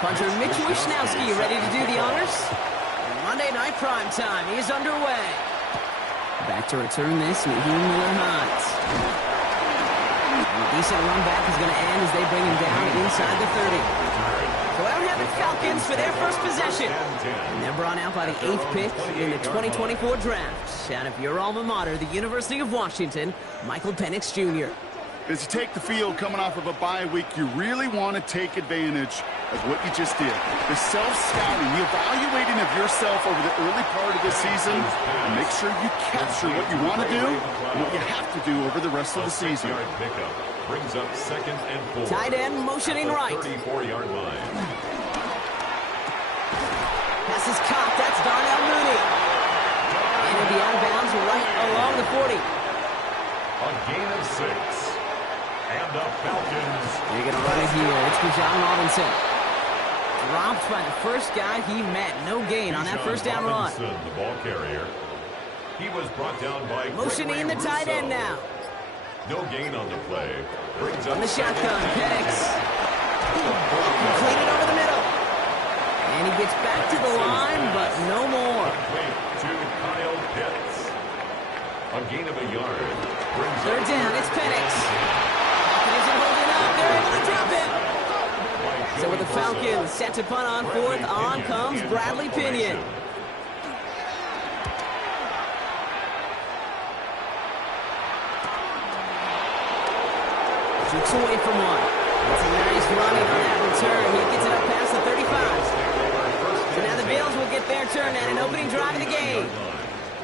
Punter Mitch Wishnowsky ready to do the honors. Monday Night Prime Time is underway. Back to return this, Naheem Miller-Hines. And a decent run back is going to end as they bring him down inside the 30. So out have the Falcons for their first possession. And they're brought out by the 8th pick in the 2024 draft. Out of your alma mater, the University of Washington, Michael Penix Jr. As you take the field coming off of a bye week, you really want to take advantage of what you just did. The self-scouting, the evaluating of yourself over the early part of the season, and make sure you capture what you want to do and what you have to do over the rest of the season. Brings up 2nd and 4. Tight end motioning right. 34-yard line. Pass is caught. That's Darnell Mooney. And it'll be out of bounds right along the 40. A gain of 6. And the Falcons. They're going to run it here. It's for John Robinson. Dropped by the first guy he met. No gain on that first down run. The ball carrier. He was brought down by motioning the tight end now. No gain on the play. Brings up on the shotgun. Penix. Completed over the middle. And he gets back to the line, but no more. To Kyle Pitts. A gain of a yard. Brings 3rd down. It's Penix. Isn't holding up. They're able to drop it. So with the Falcons set to punt on 4th, on comes Bradley Pinion. Jukes away from one. It's a nice running on that return. He gets it up past the 35. So now the Bills will get their turn at an opening drive of the game.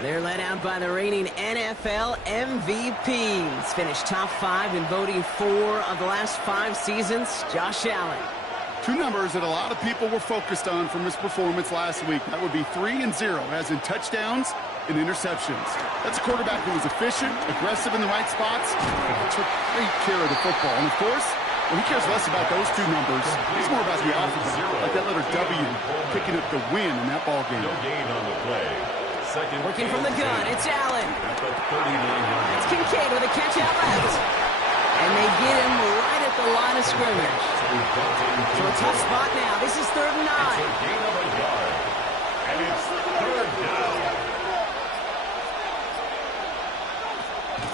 They're led out by the reigning NFL MVPs. Finished top 5 in voting 4 of the last 5 seasons. Josh Allen. 2 numbers that a lot of people were focused on from his performance last week. That would be 3 and 0, as in touchdowns and interceptions. That's a quarterback who was efficient, aggressive in the right spots, and took great care of the football. And of course, well, he cares less about those 2 numbers. He's more about the alphabet, like that letter W, picking up the win in that ball game. No gain on the play. Working from the gun, it's Allen. At the 39-yard. It's Kincaid with a catch out left. And they get him right at the line of scrimmage. So a tough spot now. This is 3rd and 9. It's a gain of a yard. And it's 3rd down.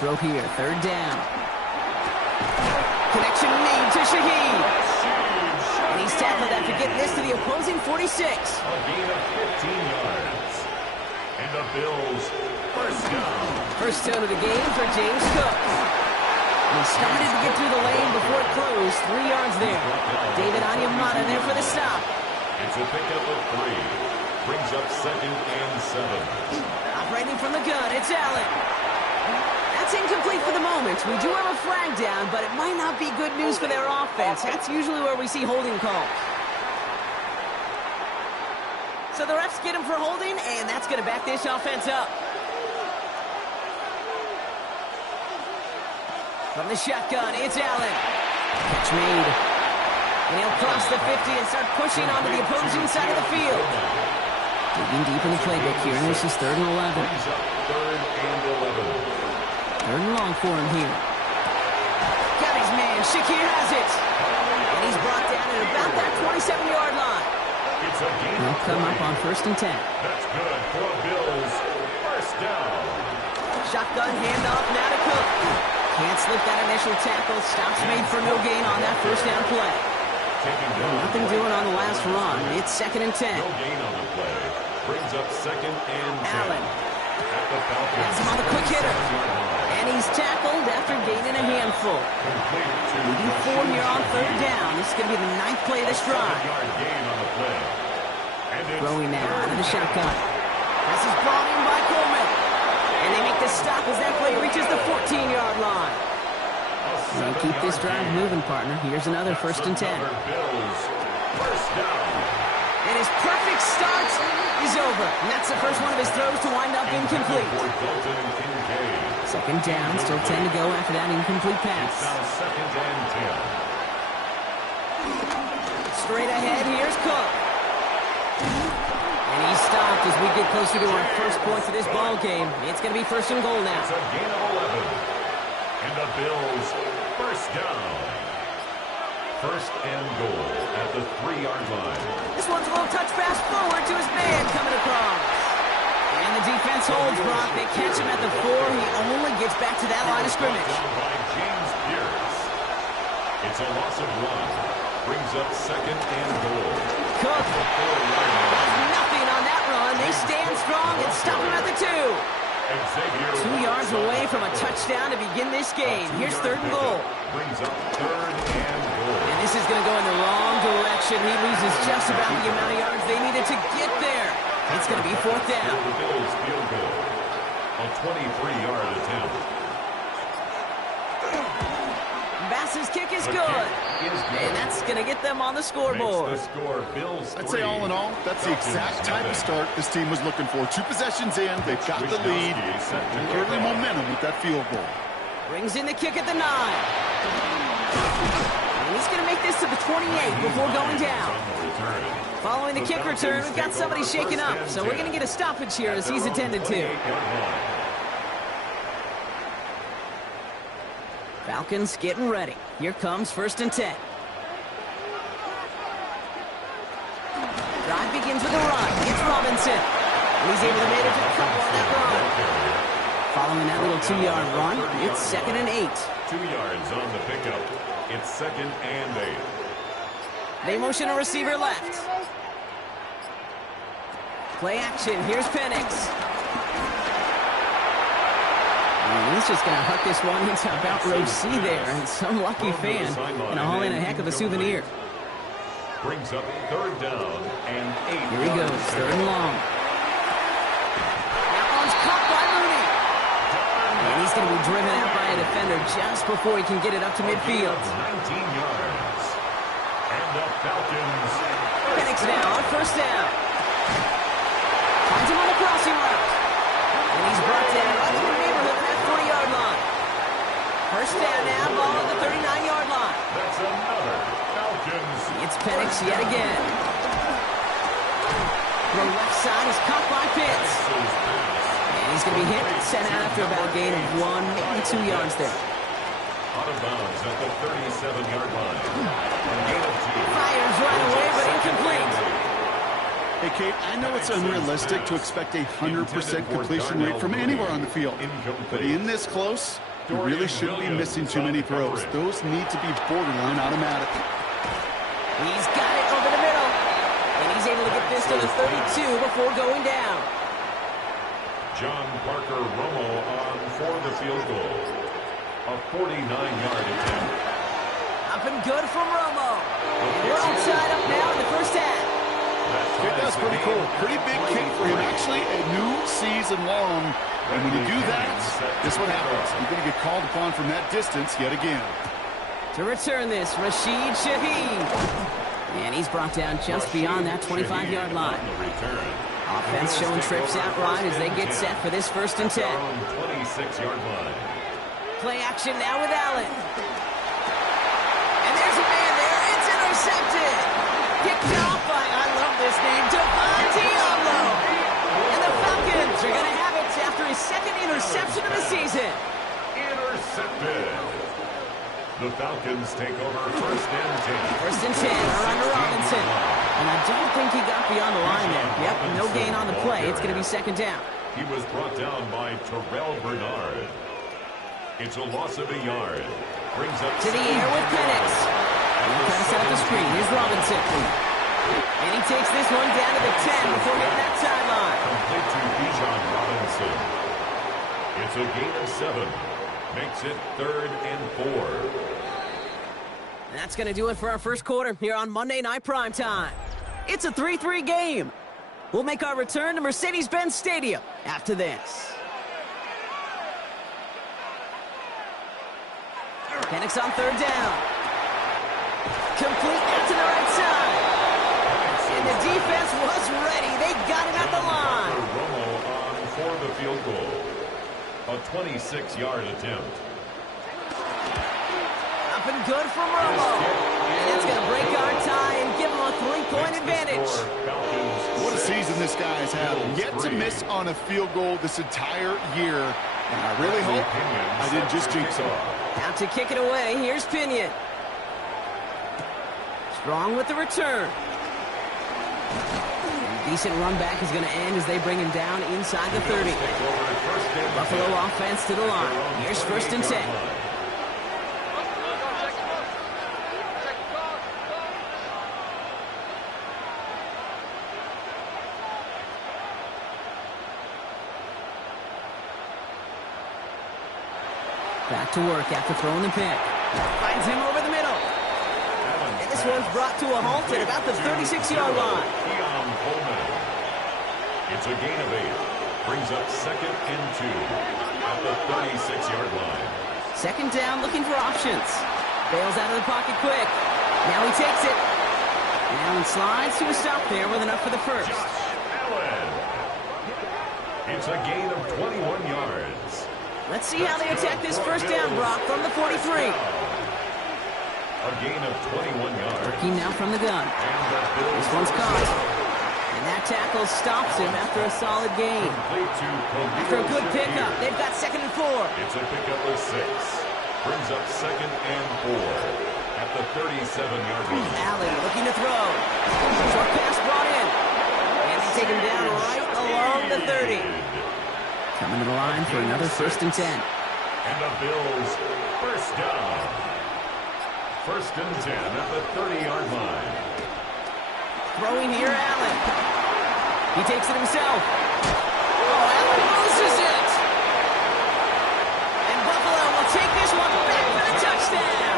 Throw here, 3rd down. Connection made to Shaheed. And he's tackled after getting this to the opposing 46. A gain of 15 yards. And the Bills, 1st down. First down of the game for James Cook. And he started to get through the lane before it closed. 3 yards there. David Onyemata there for the stop. It's a pickup of 3. Brings up 2nd and 7. Operating from the gun, it's Allen. That's incomplete for the moment. We do have a flag down, but it might not be good news for their offense. That's usually where we see holding calls. So the refs get him for holding, and that's going to back this offense up. From the shotgun, it's Allen. Catch made. And he'll cross the 50 and start pushing onto the opposing side of the field. Digging deep in the playbook here, and this is 3rd and 11. 3rd and 11. 3rd and long for him here. Got his man. Shakir has it. And he's brought down at about that 27-yard line. They'll come up on 1st and 10. That's good for Bills. 1st down. Shotgun handoff now to Cook. Can't slip that initial tackle. Stops made for no gain on that 1st down play. Nothing doing on the last run. It's 2nd and 10. No gain on the play. Brings up 2nd and 10. Allen. Has him on the quick hitter. And he's tackled after gaining a handful. Moving 4 here on 3rd down. This is going to be the 9th play of this drive. Throwing now out of the shotgun. This is brought in by Coleman. And they make the stop as that play reaches the 14-yard line. They keep this drive moving, partner. Here's another 1st and 10. Bills, 1st down. And his perfect start is over. And that's the first one of his throws to wind up incomplete. Second down, still 10 to go after that incomplete pass. Now second and 10. Straight ahead, here's Cook. And he's stopped as we get closer to our first points of this ball game. It's going to be first and goal now. It's a gain of 11. And the Bills first down. First and goal at the 3-yard line. This one's a little touch pass forward to his man coming across. And the defense holds Brock. They catch him at the 4. He only gets back to that line of scrimmage. By James Pierce. It's a loss of 1. Brings up second and goal. Cook has nothing on that run. They stand strong and stop him at the 2. 2 yards away from a touchdown to begin this game. Here's third and goal. Brings up third and goal. And this is going to go in the wrong direction. He loses just about the amount of yards they needed to get there. It's going to be fourth down. The Bills field goal. A 23-yard attempt. Bass's kick is good. And that's going to get them on the scoreboard. Makes the score Bills 3. I'd say all in all, that's the exact type of start this team was looking for. 2 possessions in, they've got the lead, and early momentum with that field goal. Brings in the kick at the 9. And he's going to make this to the 28 before going down. Following the kick return, we've got somebody shaken up, so we're going to get a stoppage here as he's attended to. Falcons getting ready. Here comes first and 10. Drive begins with a run. It's Robinson. He's able to make it to the couple on that run. Following that little 2-yard run, it's second and 8. 2 yards on the pickup. It's second and 8. They motion a receiver left. Play action. Here's Penix. And he's just going to huck this one into about row C there. And some lucky fan going to haul in a heck of a souvenir. Brings up third down and 8. Here he goes. Third and long. That one's caught by Mooney. And he's going to be driven out by a defender just before he can get it up to midfield. 19 yards. And the Falcons. Penix now on first down. Finds him on the crossing route. And he's brought down right in the neighborhood of that 40-yard line. First down now, ball at the 39-yard line. That's another Falcons. It's Penix yet again. The left side is caught by Pitts. And he's going to be hit and sent out after about a gain of 1, maybe 2 yards there. Out of bounds at the 37-yard line. A gain of 2. Fires right away, but incomplete. Hey, Kate, I know it's unrealistic to expect a 100% completion rate from anywhere on the field. But in this close, you really shouldn't be missing too many throws. Those need to be borderline automatic. He's got it over the middle. And he's able to get this to the 32 before going down. John Parker Romo on for the field goal. A 49-yard attempt. Up and good from Romo. And we're all tied up now in the first half. That's pretty cool. Pretty big kick for him. Actually, a new season long. And when you do that, this is what happens. You're going to get called upon from that distance yet again. To return this, Rashid Shaheed. And he's brought down just beyond that 25-yard line. Offense showing trips out right as they get set for this first and 10. 26-yard line. Play action now with Allen. And there's a man there. It's intercepted. Picked off by, I love this name, Devon Diablo. And the Falcons are going to have it after his second interception of the season. Intercepted. The Falcons take over first and 10. First and 10, under Robinson. And I don't think he got beyond the line there. Yep, no gain on the play. It's going to be second down. He was brought down by Terrell Bernard. It's a loss of a yard. Brings up to the air with Penix. Pass out the screen. Here's Robinson. And he takes this one down to the 10 before hitting that sideline. Complete to Bijan Robinson. It's a gain of 7. Makes it third and 4. And that's going to do it for our first quarter here on Monday Night Primetime. It's a 3-3 game. We'll make our return to Mercedes-Benz Stadium after this. Penix on third down. Complete out to the right side. And the defense was ready. They got it at the line. Romo on for the field goal. A 26-yard attempt. Up and good from Romo. And that's going to break our tie and give them a 3-point advantage. What a season this guy's had. Yet to miss on a field goal this entire year. And I really hope I didn't just jinx him. Out to kick it away. Here's Pinion. Strong with the return. Decent run back is going to end as they bring him down inside the 30. Buffalo offense to the line. Here's 1st and 10. Back to work after throwing the pick. Finds him over the middle. And this one's brought to a halt at about the 36-yard line. It's a gain of 8. Brings up 2nd and 2 at the 36-yard line. 2nd down, looking for options. Bails out of the pocket quick. Now he takes it. Allen slides to a stop there with enough for the first. Josh Allen. It's a gain of 21 yards. Let's see how they attack this 1st down, Brock, from the 43. A gain of 21 yards. Working now from the gun. This one's caught. And that tackle stops him after a solid gain. After a good pickup, they've got 2nd and 4. It's a pickup of 6. Brings up 2nd and 4 at the 37-yard line. Allen looking to throw. Short pass brought in. And they take him down right along the 30. Coming to the line for another 1st and 10. And the Bills 1st down. 1st and 10 at the 30-yard line. Throwing here, Allen. He takes it himself. Oh, Allen loses it. And Buffalo will take this one back for the touchdown.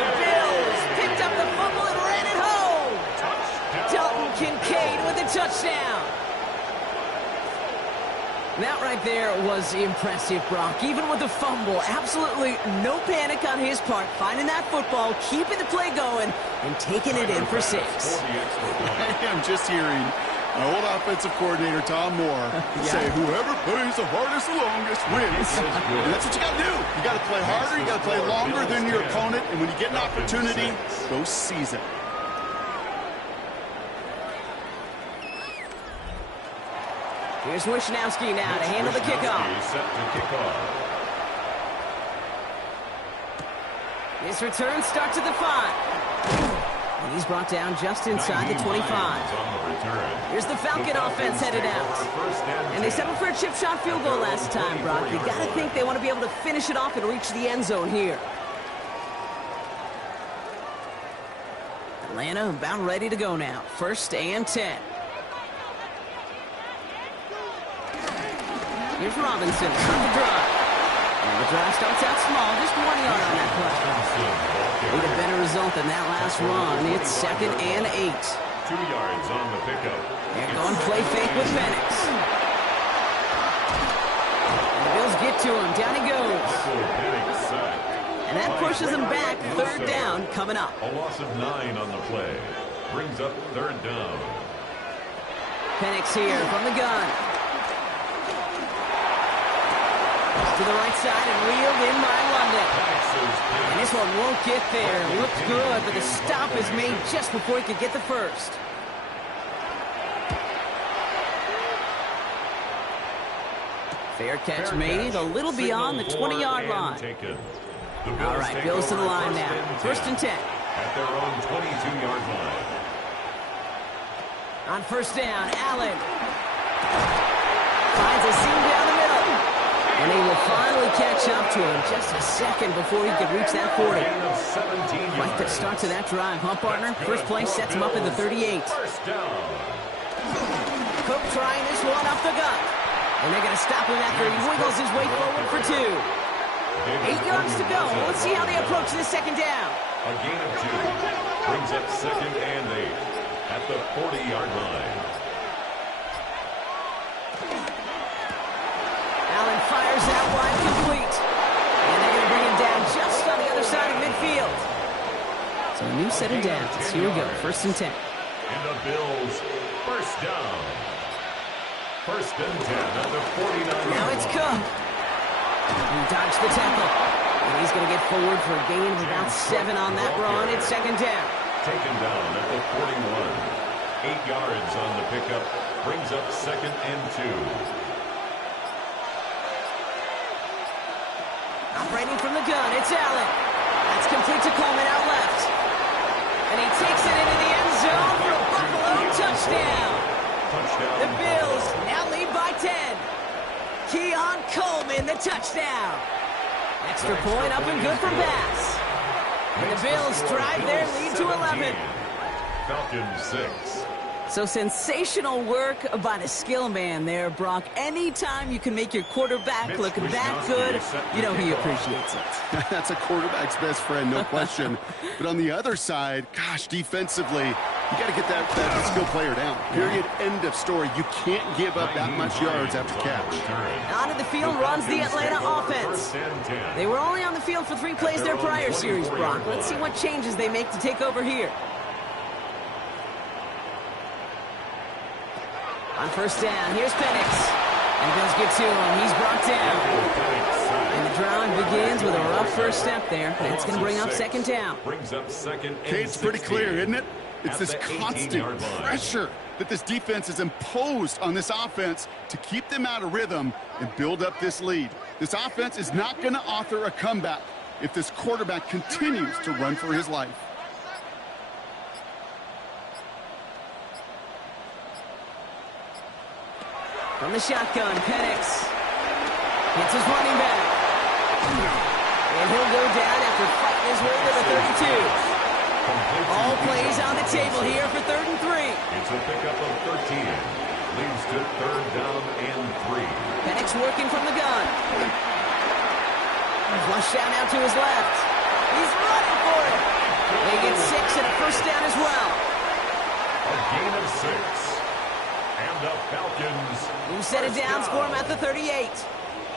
The Bills picked up the fumble and ran it home. Dalton Kincaid with the touchdown. That right there was impressive, Brock. Even with the fumble, absolutely no panic on his part. Finding that football, keeping the play going, and taking it in for 6. I'm just hearing my old offensive coordinator, Tom Moore, say, whoever plays the hardest the longest wins. And that's what you got to do. You got to play harder, you got to play longer than your opponent, and when you get an opportunity, go seize it. Here's Wishnowski now to handle the kickoff. Set to kick off. His return starts at the 5. And he's brought down just inside the 25. Here's the Falcon offense headed out. And they settled for a chip shot field goal last time, Brock. You got to think they want to be able to finish it off and reach the end zone here. Atlanta about ready to go now. 1st and 10. Here's Robinson on the drive. And the drive starts out small, just 1 yard on that play. Need a better result than that last run. It's 2nd and 8. 2 yards on the pickup. They're going play fake with Penix. And the Bills get to him. Down he goes. And that pushes them back. 3rd down coming up. A loss of 9 on the play. Brings up 3rd down. Penix here from the gun. To the right side and reeled in by London. And this one won't get there. Looked good, but the stop is made just before he could get the first. Fair catch made a little beyond the 20-yard line. All right, Bills to the line now. 1st and 10. At their own 22-yard line. On 1st down, Allen finds a seam down the middle. And he will finally catch up to him just a second before he could reach that 40. Quite the start to that drive, huh, partner? First play sets him up in the 38. Cook trying this one up the gut. And they're going to stop him after he wiggles his way forward for 2. 8 yards to go. Let's see how they approach this 2nd down. A gain of 2. Brings up 2nd and 8 at the 40-yard line. Allen fires that wide complete. And they're going to bring him down just on the other side of midfield. So a new set of downs. Here we go. 1st and 10. And the Bills first down. First and 10 at the 49. Now it's Cook. He dodged the tackle. And he's going to get forward for a gain of about 7 on that run. It's second down. Taken down at the 41. 8 yards on the pickup. Brings up second and 2. Operating from the gun, it's Allen. That's complete to Coleman out left. And he takes it into the end zone for a Buffalo touchdown. The Bills now lead by 10. Keon Coleman, the touchdown. Extra point up and good for Bass. And the Bills drive their lead to 11. Falcons 6. So sensational work by the skill man there, Brock. Anytime you can make your quarterback look that good, you know he appreciates it. That's a quarterback's best friend, no question. But on the other side, gosh, defensively, you got to get that skill player down. Period. End of story. You can't give up that much yards after catch. Onto the field runs the Atlanta offense. They were only on the field for 3 plays their prior series, Brock. Let's see what changes they make to take over here. On first down, here's Penix. And the Bills get to him. He's brought down. And the drive begins with a rough first step there. That's going to bring up second down. Brings up second and Okay, it's pretty clear, isn't it? It's At this the constant 18-yard line. pressure that this defense has imposed on this offense to keep them out of rhythm and build up this lead. This offense is not going to author a comeback if this quarterback continues to run for his life. From the shotgun, Penix hits his running back. And he'll go down after fighting his way to the 32. All plays on the table here for 3rd and 3. It's a pickup of 13. Leads to 3rd down and 3. Penix working from the gun. Flushed out now to his left. He's running for it. They get 6 and a first down as well. A gain of 6. And the Falcons. Who set it down for him at the 38.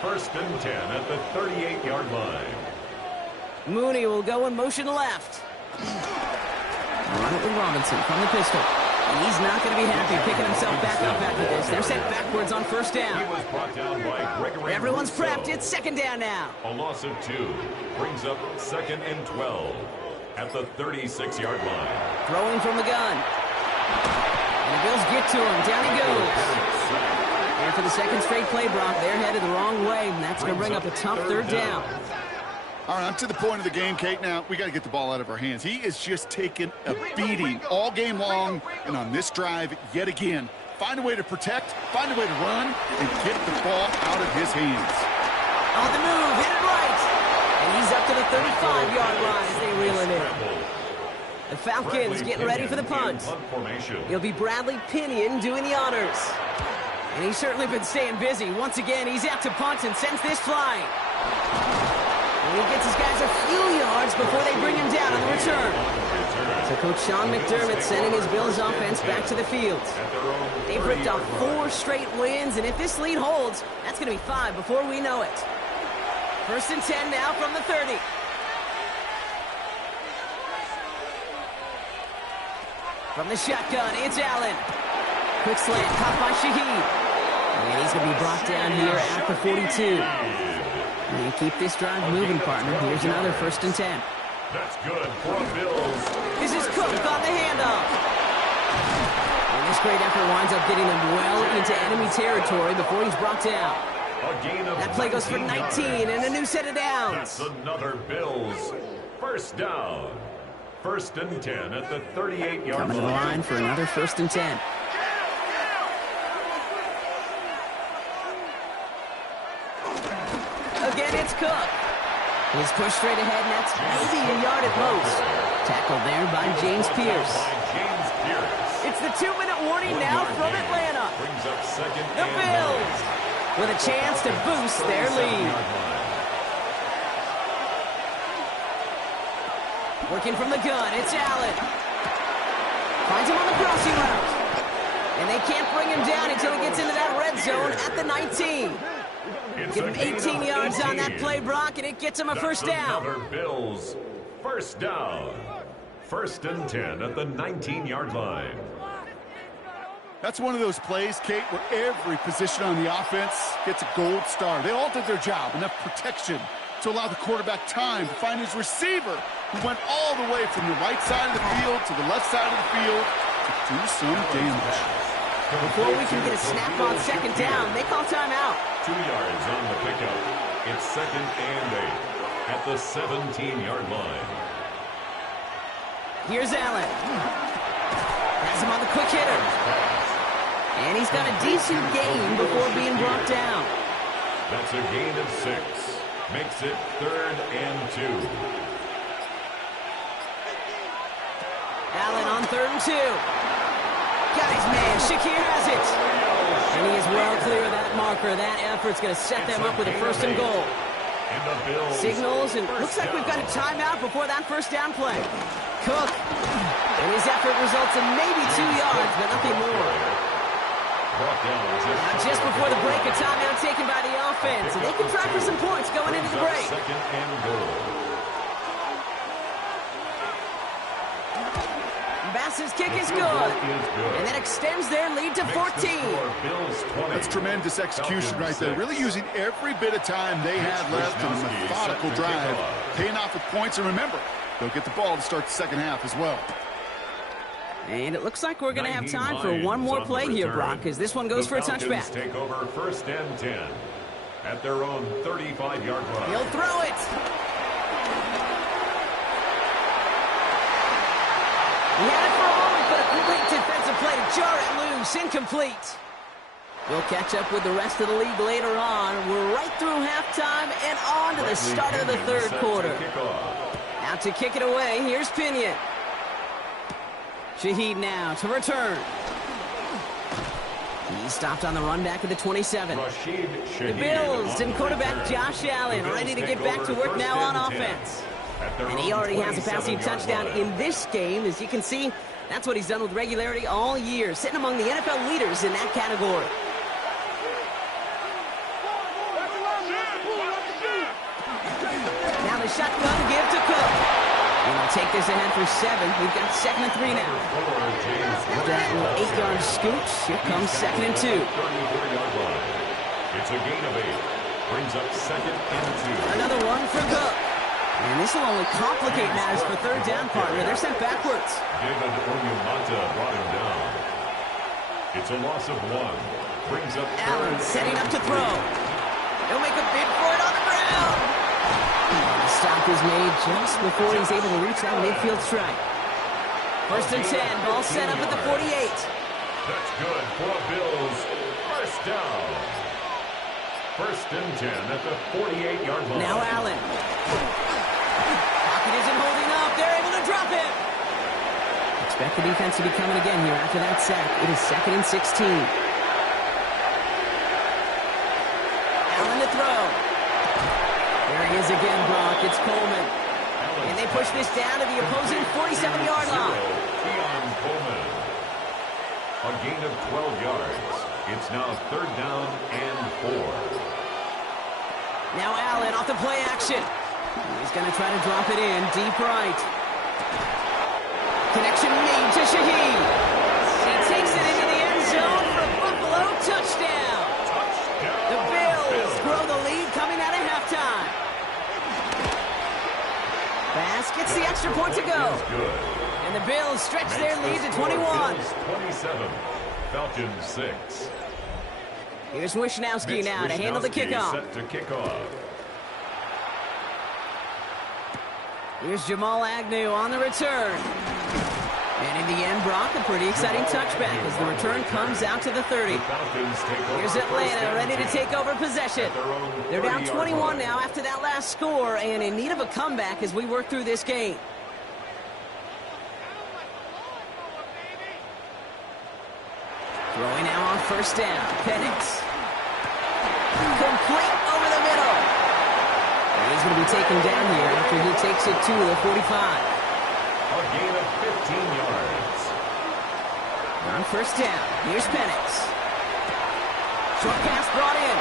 First and 10 at the 38-yard line. Mooney will go in motion left. Run it with Robinson from the pistol. And he's not going to be happy picking himself back up after this. They're sent backwards on first down. He was brought down by Gregory Everyone's Rousseau. prepped. It's second down now. A loss of 2 brings up second and 12 at the 36-yard line. Throwing from the gun. And the Bills get to him. Down he goes. And for the second straight play, Brock, they're headed the wrong way, and that's going to bring up a tough third down. All right, I'm to the point of the game, Kate. Now, we got to get the ball out of our hands. He is just taking a beating all game long, and on this drive, yet again. Find a way to protect, find a way to run, and get the ball out of his hands. On the move, hit it right. And he's up to the 35-yard line as they reel it in. The Falcons getting ready for the punt. It'll be Bradley Pinion doing the honors. And he's certainly been staying busy. Once again, he's out to punt and sends this flying. And he gets his guys a few yards before they bring him down on the return. So Coach Sean McDermott sending his Bills offense back to the field. They've ripped off 4 straight wins, and if this lead holds, that's going to be 5 before we know it. First and 10 now from the 30. From the shotgun, it's Allen. Quick slant, caught by Shaheed. And he's going to be brought down here at the 42. And keep this drive moving, partner. Here's another first and 10. That's good for the Bills. This is Cook on the handoff. And this great effort winds up getting them well into enemy territory before he's brought down. A gain of That play goes for 19 and a new set of downs. That's another Bills first down. First and 10 at the 38-yard Coming to the line for another first and 10. Again, it's Cook. He's pushed straight ahead, and that's maybe a yard at most. Tackled there by James Pierce. It's the 2-minute warning now from Atlanta. Brings up second The Bills with a chance to boost their lead. Working from the gun, it's Allen. Finds him on the crossing route. And they can't bring him down until he gets into that red zone at the 19. Give him 18 yards on that play, Brock, and it gets him a first down. Another Bills first down. First and 10 at the 19-yard line. That's one of those plays, Kate, where every position on the offense gets a gold star. They all did their job, enough protection to allow the quarterback time to find his receiver, who went all the way from the right side of the field to the left side of the field to do some damage. Before we can get a snap on second down, they call timeout. 2 yards on the pickup. It's 2nd and 8 at the 17-yard line. Here's Allen. Has him on the quick hitter. And he's got a decent gain before being brought down. That's a gain of 6. Makes it 3rd and 2. Allen on 3rd and 2. Got his man. Shakir has it. And he is well clear of that marker. That effort's going to set them up with a 1st and goal. Signals, and looks like we've got a timeout before that 1st down play. Cook. And his effort results in maybe 2 yards, but nothing more. Just before the break, a timeout taken by the offense. And they can try for some points going into the break. 2nd and goal. Bass's kick is good. And that extends their lead to 14. That's tremendous execution right there. Really using every bit of time they had left in a methodical drive. Paying off with points. And remember, they'll get the ball to start the second half as well. And it looks like we're going to have time for one more play here, Brock, because this one goes for a touchback. Take over 1st and 10 at their own 35-yard line. He'll throw it. He had it for a moment, but a great defensive play to jar it loose. Incomplete. We'll catch up with the rest of the league later on. We're right through halftime and on to the start of the 3rd quarter. Now to kick it away, here's Pinion. Shaheed now to return. He stopped on the run back at the 27. The Bills and quarterback Josh Allen ready to get back to work now on offense. And he already has a passing touchdown in this game. As you can see, that's what he's done with regularity all year, sitting among the NFL leaders in that category. Now the shotgun give to Cook. And he'll take this ahead for 7. We've got 2nd and 3 now. After that little 8-yard scooch, here comes 2nd and 2. It's a gain of 8. Brings up 2nd and 2. Another one for Cook. And this will only complicate matters for 3rd down, partner. They're sent backwards. David Onyemata brought him down. It's a loss of 1. Brings up Allen setting up to throw. He'll make a bid for it on the ground. The stop is made just before he's able to reach that midfield strike. 1st and 10. Ball set up at the 48. That's good for the Bills. 1st down. 1st and 10 at the 48-yard line. Now Allen. Pocket isn't holding up. They're able to drop it. Expect the defense to be coming again here after that sack. It is 2nd and 16. Allen to throw. There he is again, Brock. It's Coleman. And they push this down to the opposing 47-yard line. Keon Coleman. A gain of 12 yards. It's now 3rd down and 4. Now Allen off the play action. He's going to try to drop it in deep right. Connection made to Shaheed. He takes it into the end zone for a Buffalo touchdown. The Bills grow the lead coming out of halftime. Bass gets the extra point to go. And the Bills stretch their lead to 21. Bills 27, Falcons 6. Here's Wishnowsky now to handle the kickoff. Set to kick off. Here's Jamal Agnew on the return. And in the end, Brock, a pretty exciting touchback as the return comes out to the 30. Here's Atlanta ready to take over possession. They're down 21 now after that last score and in need of a comeback as we work through this game. Throwing now on 1st down. Penix. Complete over the middle. And he's going to be taken down here after he takes it to the 45. A gain of 15 yards. On 1st down, here's Penix. Short pass brought in.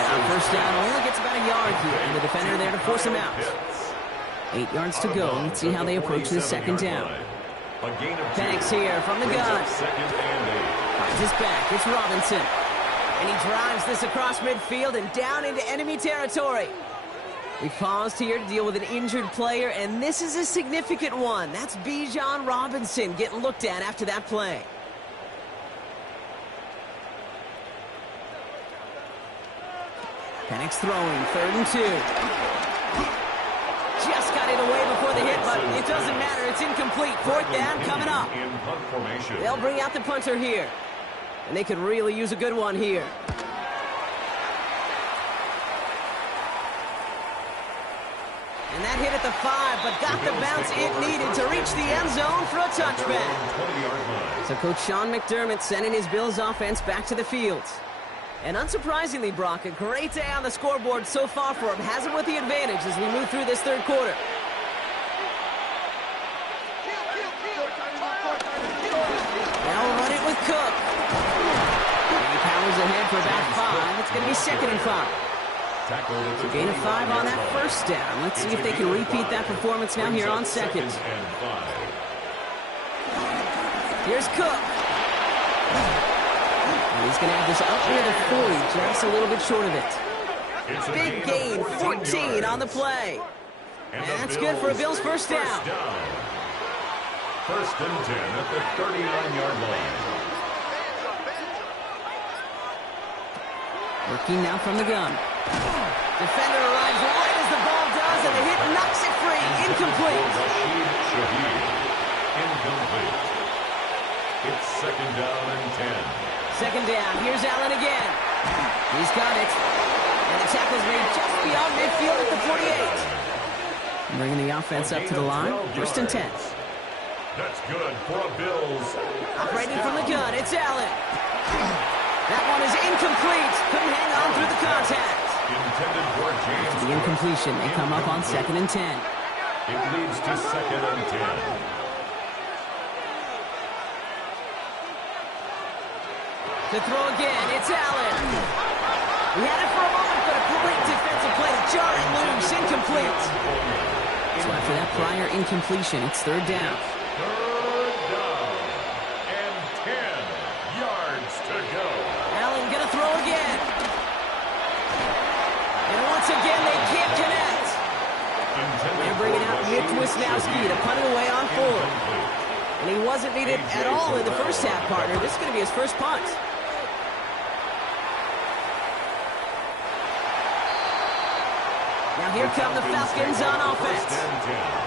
And on 1st down, only gets about a yard here. And the defender there to force him out. 8 yards to go. Let's see how they approach the 2nd down. Penix here from the gun. Finds his back. It's Robinson. And he drives this across midfield and down into enemy territory. We paused here to deal with an injured player, and this is a significant one. That's Bijan Robinson getting looked at after that play. Penix throwing, 3rd and 2. Just got it away before the hit, but it doesn't matter. It's incomplete. 4th down coming up. They'll bring out the punter here. And they could really use a good one here. And that hit at the 5, but got the bounce it needed to reach the end zone for a touchback. So Coach Sean McDermott sending his Bills offense back to the field. And unsurprisingly, Brock, a great day on the scoreboard so far for him. Has him with the advantage as we move through this 3rd quarter. Now we'll run it with Cook. And he powers ahead for about 5. It's going to be 2nd and 5. So gain of 5 on that 1st down. Let's see if they can repeat that performance now here on 2nd. Here's Cook. And he's going to have this up near the 40, just a little bit short of it. Big gain, 14 on the play. And that's good for a Bills 1st down. 1st and 10 at the 39-yard line. Working now from the gun. Defender arrives right as the ball does, and the hit knocks it free. Incomplete. Incomplete. It's 2nd down and 10. 2nd down. Here's Allen again. He's got it. And the tackle's made just beyond midfield at the 48. Bringing the offense up to the line. 1st and 10. That's good for a Bills. Operating from the gun, it's Allen. That one is incomplete. Couldn't hang on through the contact. Intended for James. The incompletion. They come up on 2nd and 10. It leads to 2nd and 10. To throw again, it's Allen. He had it for a moment, but a great defensive play to jar it loose. Incomplete. So after that prior incompletion, it's 3rd down. 3rd down and 10 yards to go. Allen gonna throw again. And once again, they can't connect. They're bringing out Mitch Wisnowski to punt it away on 4. And he wasn't needed at all in the 1st half, partner. This is going to be his 1st punt. Now here come the Falcons on offense.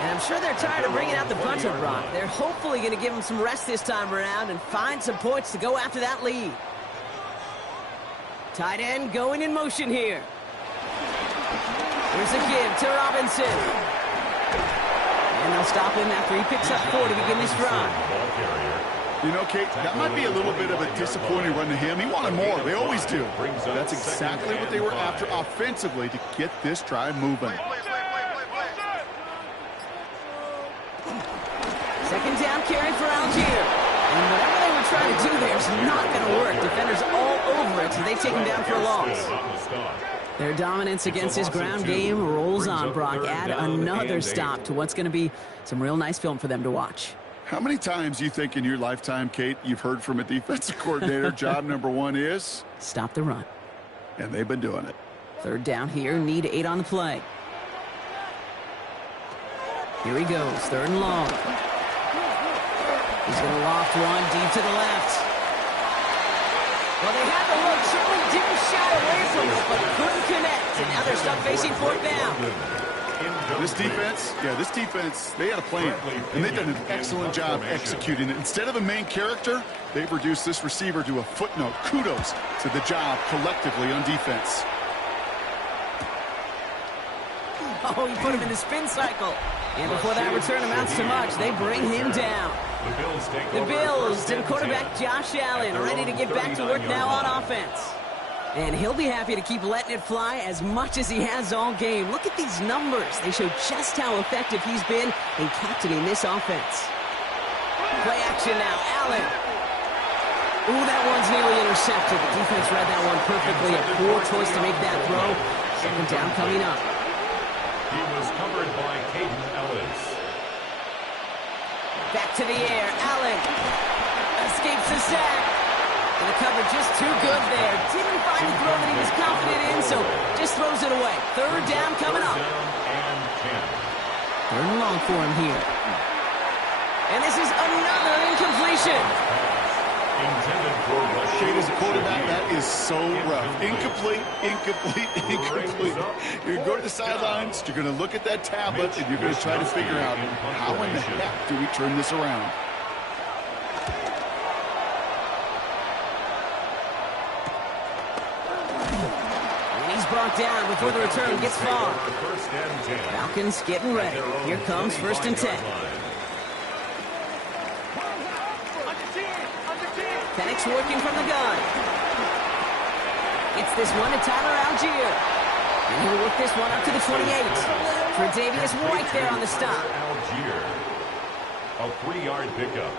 And I'm sure they're tired of bringing out the punter, Brock. They're hopefully going to give him some rest this time around and find some points to go after that lead. Tight end going in motion here. Here's a give to Robinson. And they'll stop him after he picks up 4 to begin this drive. You know, Kate, that might be a little bit of a disappointing run to him. He wanted more. They always do. That's exactly what they were after offensively to get this drive moving. 2nd down carry for Algier. And whatever they were trying to do there is not going to work. Defenders all over it, so they take him down for a loss. Their dominance against his ground game rolls on, Brock. Add another stop to what's going to be some real nice film for them to watch. How many times do you think in your lifetime, Kate, you've heard from a defensive coordinator, job number 1 is? Stop the run. And they've been doing it. 3rd down here, need 8 on the play. Here he goes, 3rd and long. He's going to loft one deep to the left. Well, they had the look, certainly didn't shy away from it, but couldn't connect. And now they're stuck facing 4th down. This defense, they had a plan, and they've done an excellent job executing it. Instead of a main character, they've reduced this receiver to a footnote. Kudos to the job collectively on defense. Oh, he put him in the spin cycle. And before that return amounts to much, they bring him down. The Bills and quarterback Josh Allen ready to get back to work now on offense. And he'll be happy to keep letting it fly as much as he has all game. Look at these numbers. They show just how effective he's been in captaining this offense. Play action now. Allen. Ooh, that one's nearly intercepted. The defense read that one perfectly. A poor choice to make that throw. 2nd down coming up. He was covered by Caden Ellis. Back to the air. Allen escapes the sack. covered just too good there. Didn't find the throw that he was confident in, so just throws it away. Third down coming up. Third and long for him here. And this is another incompletion. Shane, as a quarterback, that is so rough. Incomplete, incomplete, incomplete. You're going to go to the sidelines, you're going to look at that tablet, and you're going to try to figure out how in the heck do we turn this around. And he's brought down before the return gets far. Falcons getting ready. Here comes 1st and 10. Penix working from the gun. Gets this one to Tyler Algier. And he'll work this one up to the 28. Tre'Davious White there on the stop. Algier. A 3-yard pickup.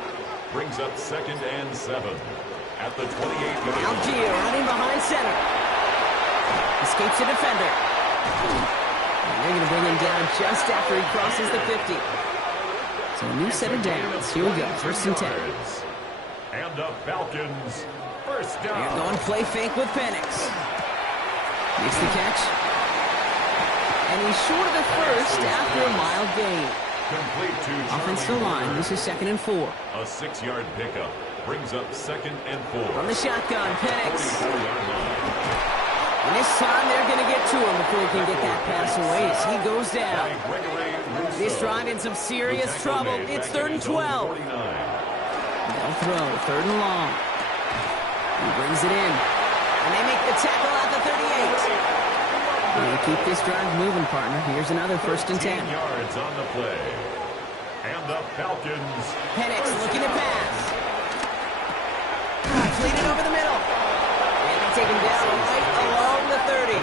Brings up 2nd and 7. At the 28-yard line. Algier running behind center. Escapes a defender. And they're going to bring him down just after he crosses the 50. So a new set of downs. Here we go. 1st and 10. And the Falcons, 1st down. They're going play fake with Penix. Makes the catch. And he's short of the first after a mild gain. Complete to Offensive line. This is 2nd and 4. A 6-yard pickup. Brings up 2nd and 4. From the shotgun, Penix. 34-yard line. And this time they're going to get to him before he can get that pass away as he goes down. This drive in some serious trouble. It's 3rd and 12. They'll throw, 3rd and long. He brings it in. And they make the tackle at the 38. They keep this drive moving, partner. Here's another 1st and 10. 10 yards on the play. And the Falcons. Penix looking to pass. Completed over the middle. And they take him down right along the 30.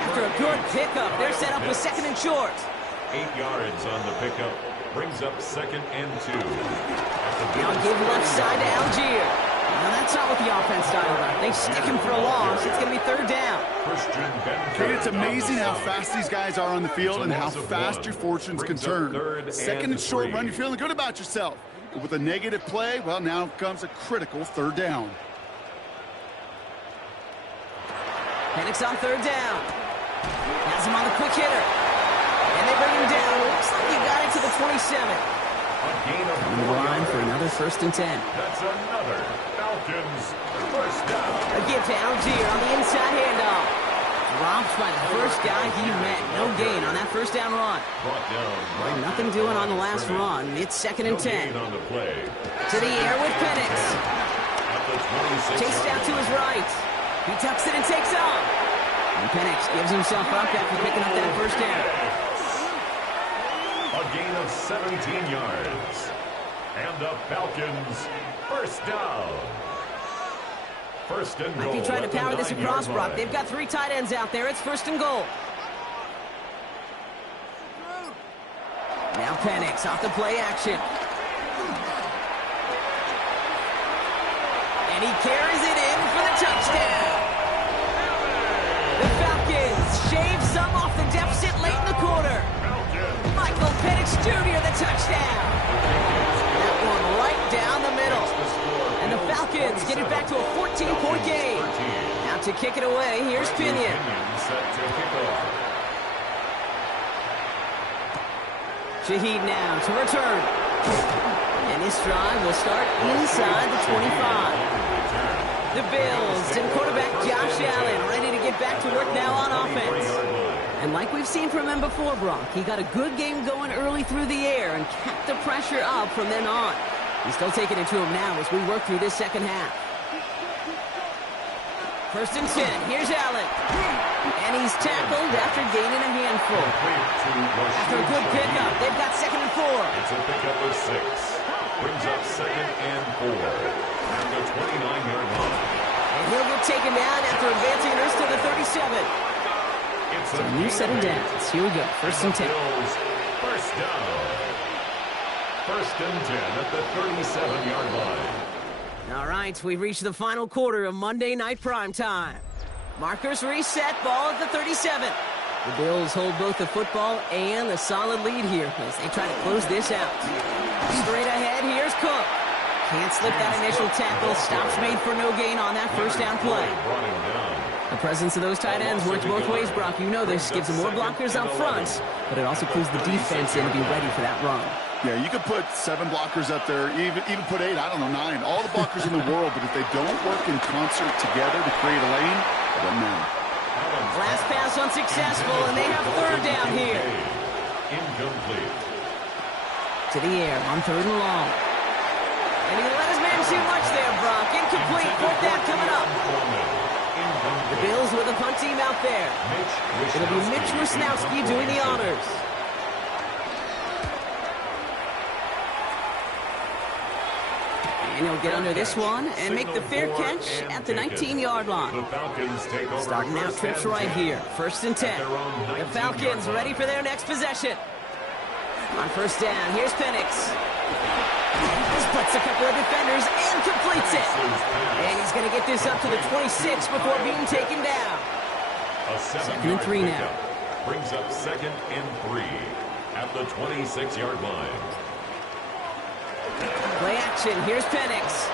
After a good pickup, they're set up with 2nd and short. 8 yards on the pickup. Brings up 2nd and 2. Now give left side to Algier. Now that's not what the offense styled on. They stick him for a loss. It's going to be 3rd down. Okay, it's amazing how fast these guys are on the field and how fast your fortunes can turn. 2nd and short run, you're feeling good about yourself. But with a negative play, well, now comes a critical 3rd down. Penix on 3rd down. Has him on the quick hitter. And they bring him down. Looks like he got it to the 27. Coming to the line for another 1st and 10. That's another Falcons 1st down. A give to Algier on the inside handoff. Dropped by the first guy he met. No gain on that 1st down run. Brought down. Well, nothing doing on the last run. It's 2nd and 10. On the play. To the air with Penix. Chased out to his right. He tucks it and takes off. And Penix gives himself up after picking up that 1st down. A gain of 17 yards. And the Falcons 1st down. 1st and goal. Might be trying to power this across, Brock. They've got 3 tight ends out there. It's 1st and goal. Now Penix off the play action. And he carries it in for the touchdown. The Falcons shave some off the deficit late in the quarter. Michael Penix Jr. the touchdown. That one right down the middle. And the Falcons get it back to a 14-point game. Now to kick it away, here's Pinion. Shaheed now to return. And this drive will start inside the 25. The Bills and quarterback Josh Allen ready to get back to work now on offense. And like we've seen from him before, Brock, he got a good game going early through the air and kept the pressure up from then on. He's still taking it to him now as we work through this 2nd half. 1st and 10. Here's Allen. And he's tackled after gaining a handful. After a good pickup, they've got 2nd and 4. It's a pickup of 6. Brings up 2nd and 4. At the 29-yard line. And he'll get taken down after advancing this to the 37. So a new set of downs. Here we go. 1st and 10. 1st down. 1st and 10 at the 37-yard line. All right, we've reached the final quarter of Monday Night Primetime. Markers reset, ball at the 37. The Bills hold both the football and the solid lead here as they try to close this out. Straight ahead, here's Cook. Can't slip that initial tackle. Stops made for no gain on that first down play. The presence of those tight ends works both ways, Brock. You know this. Gives them more blockers up front, but it also pulls the defense in to be ready for that run. Yeah, you could put 7 blockers up there, even put 8, I don't know, 9. All the blockers in the world, but if they don't work in concert together to create a lane, it doesn't matter. Last pass unsuccessful, and they have third down here. Incomplete. To the air on 3rd and long. And he let his man too much there, Brock. Incomplete. 4th down coming up. The Bills with a punt team out there. It'll be Mitch Wisnowski doing the honors. And he'll get under this one and make the fair catch at the 19-yard line. Starting out trips right here. 1st and 10. The Falcons ready for their next possession. On 1st down, here's Penix. Splits a couple of defenders and completes it. And he's going to get this up to the 26 before being taken down. 2nd and 3 now. Brings up 2nd and 3 at the 26-yard line. Play action. Here's Penix.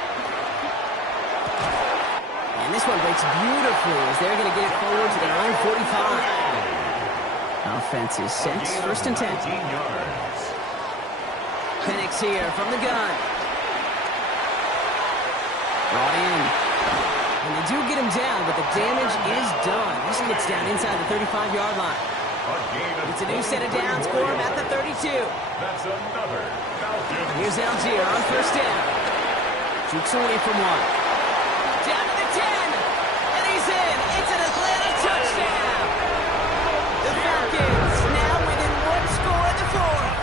And this one breaks beautifully as they're going to get it forward to their own 45. Offense is set. 1st and 10. Penix here from the gun. Brought in. And they do get him down, but the damage is done. This gets down inside the 35-yard line. It's a new set of downs for him at the 32. That's another Falcon. Here's Algier on 1st down. Jukes away from one. Down to the 10. And he's in. It's an Atlanta touchdown. The Falcons now within 1 score in the 4th.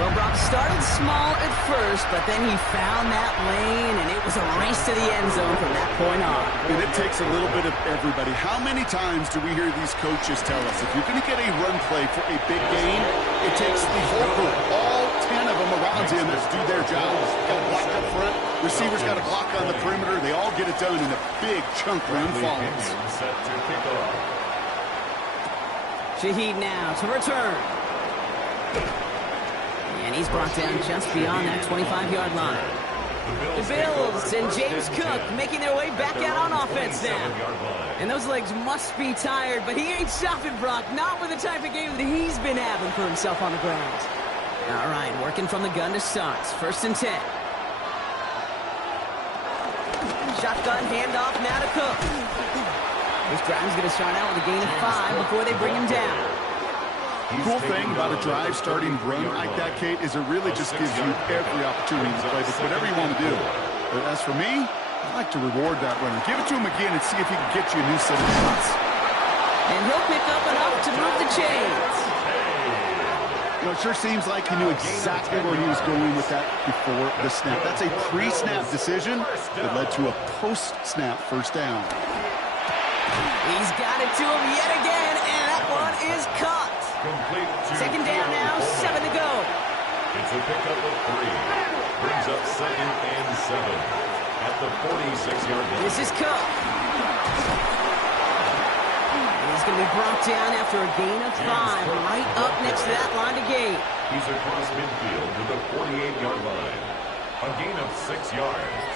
Well, Brock started small at first, but then he found that lane, and it was a race to the end zone from that point on. And it takes a little bit of everybody. How many times do we hear these coaches tell us, if you're going to get a run play for a big gain, it takes the whole group, all 10 of them around him to do their job. Got to block up front. Receivers got to block on the perimeter. They all get it done, and a big chunk run follows. Set to kick off. Shaheed now to return. And he's brought down just beyond that 25-yard line. The Bills and James Cook making their way back out on offense now. And those legs must be tired, but he ain't stopping, Brock. Not with the type of game that he's been having for himself on the ground. All right, working from the gun to start. 1st and 10. Shotgun handoff now to Cook. This drive's going to start out with a gain of 5 before they bring him down. The cool thing about a drive starting run like that, Kate, is it really just gives you every opportunity to play this, whatever you want to do. But as for me, I like to reward that runner. Give it to him again and see if he can get you a new set of shots. And he'll pick up enough to move the chains. You know, it sure seems like he knew exactly where he was going with that before the snap. That's a pre-snap decision that led to a post-snap 1st down. He's got it to him yet again, and that one is caught. 2nd down now, 7 to go. It's a pickup of 3. Brings up 2nd and 7 at the 46-yard line. This is Cook. And he's going to be brought down after a gain of 5, right up next to that line to gain. He's across midfield to the 48-yard line. A gain of 6 yards.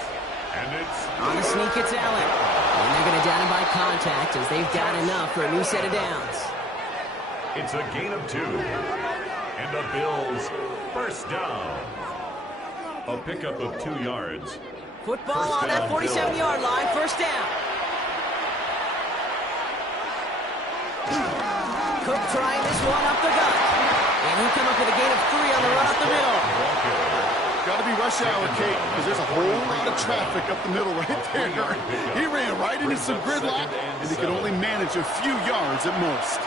And it's on the sneak, it's Allen. And they're going to down him by contact as they've got enough for a new set of downs. It's a gain of 2. And the Bills 1st down. A pickup of 2 yards. Football on that 47-yard line. 1st down. Cook trying this one up the gut. And he'll come up with a gain of 3 on the run up the middle. Got to be rush hour, Kate, because there's a whole lot of traffic up the middle right there. He ran right into some gridlock, and he could only manage a few yards at most.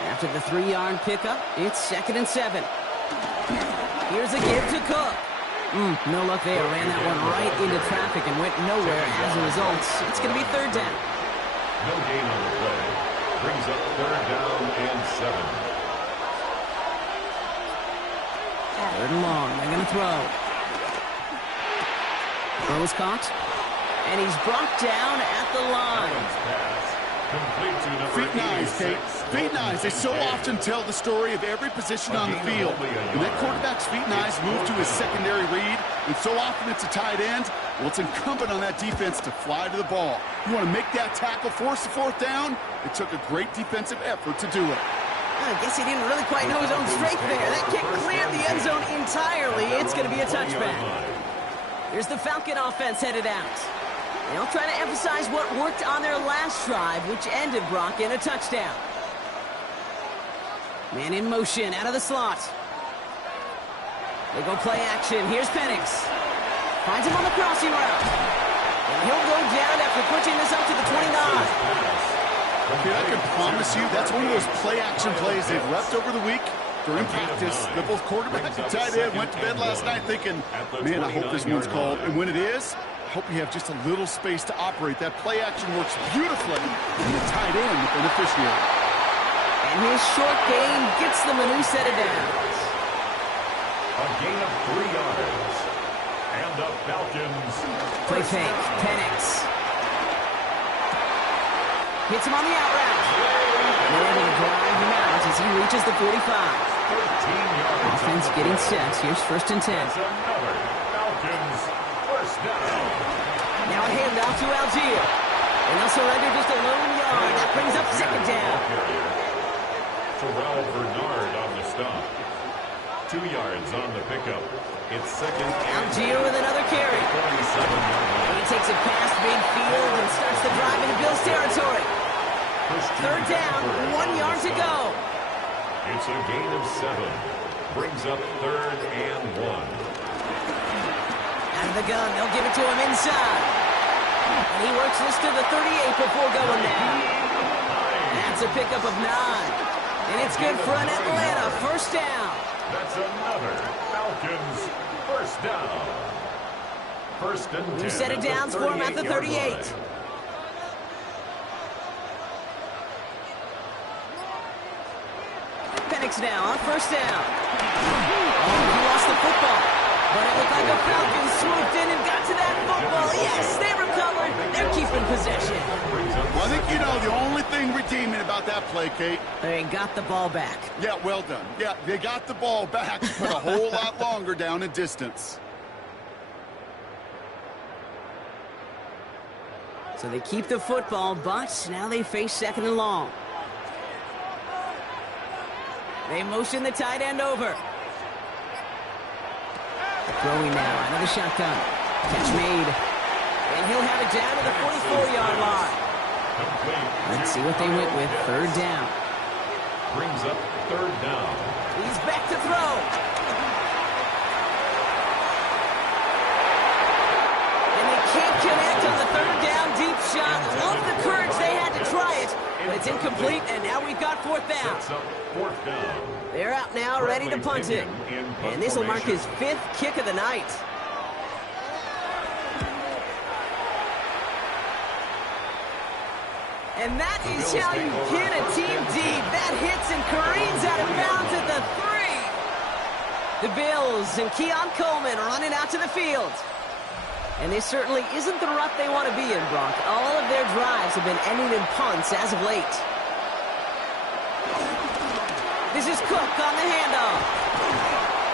After the 3-yard pickup, it's 2nd and 7. Here's a give to Cook. No luck there. Ran that one right into traffic and went nowhere as a result. It's going to be 3rd down. No gain on the play. Brings up 3rd down and 7. 3rd and long. They're going to throw. Throw's caught. And he's brought down at the line. Complete to number Feet and eyes, 86. Kate. Feet and eyes. They so often tell the story of every position on the field. When that quarterback's feet and eyes move to his secondary read, and so often it's a tight end, well, it's incumbent on that defense to fly to the ball. You want to make that tackle, force the fourth down? It took a great defensive effort to do it. I guess he didn't really quite know his own strength there. That kick cleared the end zone entirely. It's going to be a touchback. Here's the Falcon offense headed out. They'll try to emphasize what worked on their last drive, which ended, Brock, in a touchdown. Man in motion, out of the slot. They go play action. Here's Penix. Finds him on the crossing route. And he'll go down after pushing this up to the 29. Okay, I can promise you that's one of those play-action plays they've repped over the week during practice. The both quarterback and tight end went to bed last night thinking, man, I hope this one's called. And when it is, I hope you have just a little space to operate. That play-action works beautifully in the tight end, the beneficiary. And his short gain gets them a new set of downs. A gain of 3 yards. And the Falcons. Play fake. Penix. Hits him on the out route. They're able to drive him out as he reaches the 45. 13 yards. Offense getting set. Here's 1st and 10. That's another Falcons first down. Now a handoff to Algier. And they'll surrender just a lone yard. That brings up 2nd down. Terrell Bernard on the stop. 2 yards on the pickup. It's 2nd and Algier with another carry. 47-yard line. He takes it past midfield and starts the drive into Bills territory. 3rd down, 1 yard to go. It's a gain of 7. Brings up 3rd and 1. Out of the gun, they'll give it to him inside. And he works this to the 38 before going down. That's a pickup of 9. And it's good for an Atlanta 1st down. That's another Falcons first down. 1st and 10. New set of downs for him at the 38. Penix now on 1st down. Oh, he lost the football. But it looked like the Falcons swooped in and got to that football. Yes, they recovered. They're keeping possession. Well, I think you know the only thing redeeming about that play, Kate. They got the ball back. Yeah, well done. Yeah, they got the ball back, but a whole lot longer down in distance. So they keep the football, but now they face 2nd and long. They motion the tight end over. Throwing now, another shotgun. Catch made. And he'll have it down to the 44-yard line. Let's see what they went with. 3rd down. Brings up 3rd down. He's back to throw. And they can't connect on the 3rd down deep shot. Love the courage they had to try it. But it's incomplete, and now we've got 4th down. Sets up 4th down. They're out now, ready to punt it. And this will mark his 5th kick of the night. And that is how you hit a team deep. That hits and careens out of bounds at the 3. The Bills and Keon Coleman running out to the field. And this certainly isn't the rut they want to be in, Brock. All of their drives have been ending in punts as of late. This is Cook on the handoff.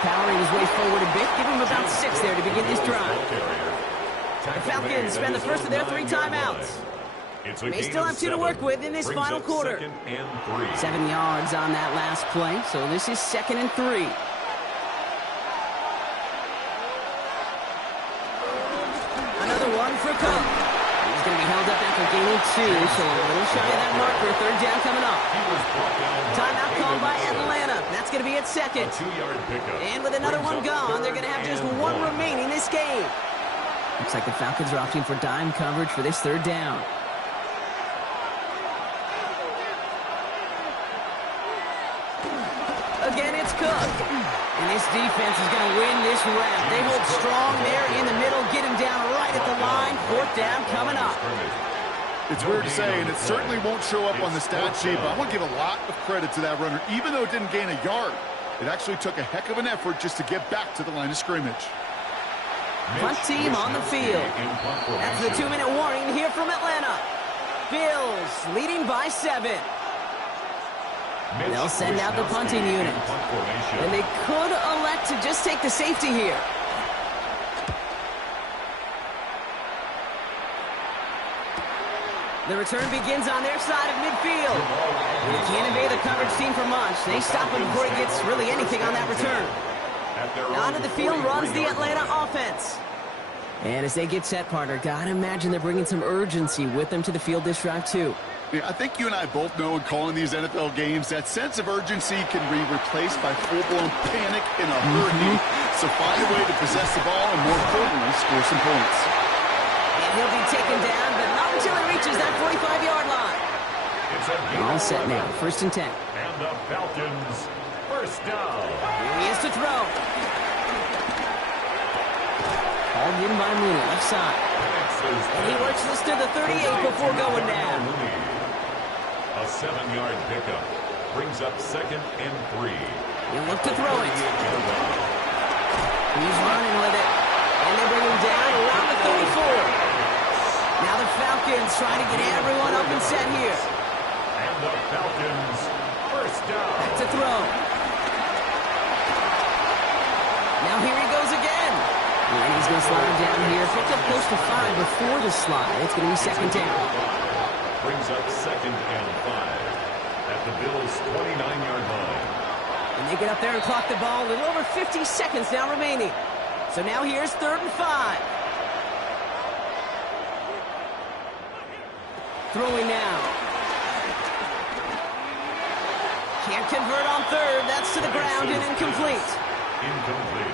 Powering his way forward a bit. Give him about 6 there to begin this drive. The Falcons spend the first of their 3 timeouts. They still have 2 to work with in this final quarter. 7 yards on that last play, so this is 2nd and 3. Another one for Cook. He's going to be held up after gaining 2, so a little shy of that marker. 3rd down coming up. Timeout called by Atlanta. That's going to be at 2nd. And with another one gone, they're going to have just 1 remaining this game. Looks like the Falcons are opting for dime coverage for this 3rd down. Again, it's Cook. And this defense is going to win this round. They hold strong there in the middle, get him down right at the line. 4th down coming up. It's weird to say, and it certainly won't show up on the stat sheet, but I want to give a lot of credit to that runner. Even though it didn't gain a yard, it actually took a heck of an effort just to get back to the line of scrimmage. Punt team on the field. That's the 2-minute warning here from Atlanta. Bills leading by 7. They'll send out the punting unit. And they could elect to just take the safety here. The return begins on their side of midfield. They can't evade the coverage team for much. They stop him before he gets really anything on that return. Onto the field runs the Atlanta offense. And as they get set, partner, gotta imagine they're bringing some urgency with them to the field this drive, too. Yeah, I think you and I both know in calling these NFL games that sense of urgency can be replaced by full-blown panic in a hurry. So find a way to possess the ball and more importantly, score some points. And he'll be taken down, but not until he reaches that 45-yard line. All set now, 1st and 10. And the Falcons, first down. Here he is to throw. Hauled in by Mooney, left side. And he works this to the 38 before going down. A 7-yard pickup brings up 2nd and 3. He'll look to throw it. He's running with it. And they bring him down around the 34. Now the Falcons trying to get everyone up and set here. And the Falcons, first down. Back to throw. Now here he goes again. And he's going to slide him down here. Picked up close to 5 before the slide. It's going to be 2nd down. Brings up 2nd and 5 at the Bills' 29-yard line. And they get up there and clock the ball. A little over 50 seconds now remaining. So now here's 3rd and 5. Throwing now. Can't convert on 3rd. That's to the ground and incomplete.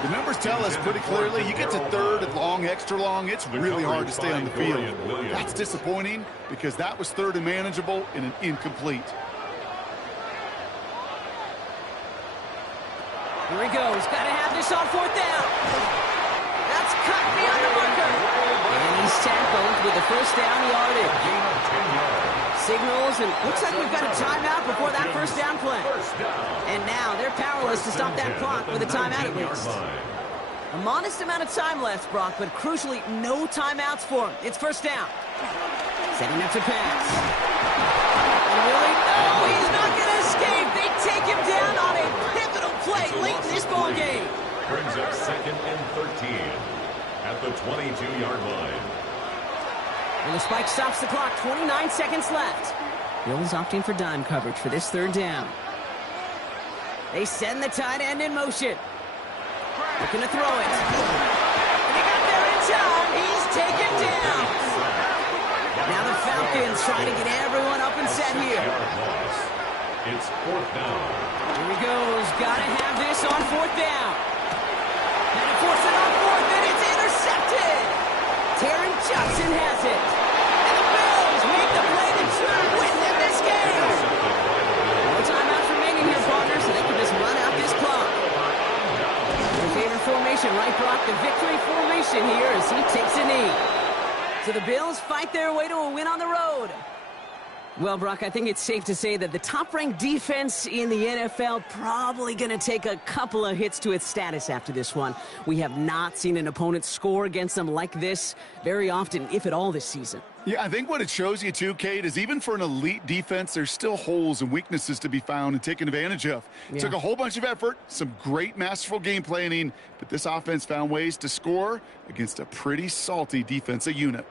The numbers tell us pretty clearly, you get to 3rd and long, extra long, it's really hard to stay on the field. That's disappointing because that was 3rd and manageable and an incomplete. Here he goes. Got to have this on 4th down. That's cut beyond the marker. And he's tackled with the 1st down yardage. Signals, and looks like we've got a timeout before that 1st down play. And now they're powerless to stop that clock with a timeout at least. A modest amount of time left, Brock, but crucially, no timeouts for him. It's 1st down. Setting up to pass. And really, no, he's not going to escape. They take him down on a pivotal play late in this ball game. Brings up 2nd and 13 at the 22-yard line. And the spike stops the clock. 29 seconds left. Bills opting for dime coverage for this 3rd down. They send the tight end in motion. Looking to throw it. And he got there in time. He's taken down. Now the Falcons trying to get everyone up and set here. It's 4th down. Here he goes. Got to have this on 4th down. And to force it on 4th, and it's intercepted. Taron Johnson has it. And the Bills make the play to turn with in this game. No timeouts remaining here, partners, so they can just run out this clock. Their favorite formation, right, Brock? The victory formation here as he takes a knee. So the Bills fight their way to a win on the road. Well, Brock, I think it's safe to say that the top-ranked defense in the NFL probably going to take a couple of hits to its status after this one. We have not seen an opponent score against them like this very often, if at all, this season. Yeah, I think what it shows you, too, Kate, is even for an elite defense, there's still holes and weaknesses to be found and taken advantage of. It took a whole bunch of effort, some great masterful game planning, but this offense found ways to score against a pretty salty defensive unit.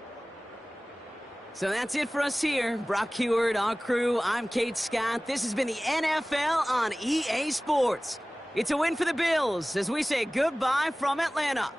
So that's it for us here. Brock Huard, our crew, I'm Kate Scott. This has been the NFL on EA Sports. It's a win for the Bills as we say goodbye from Atlanta.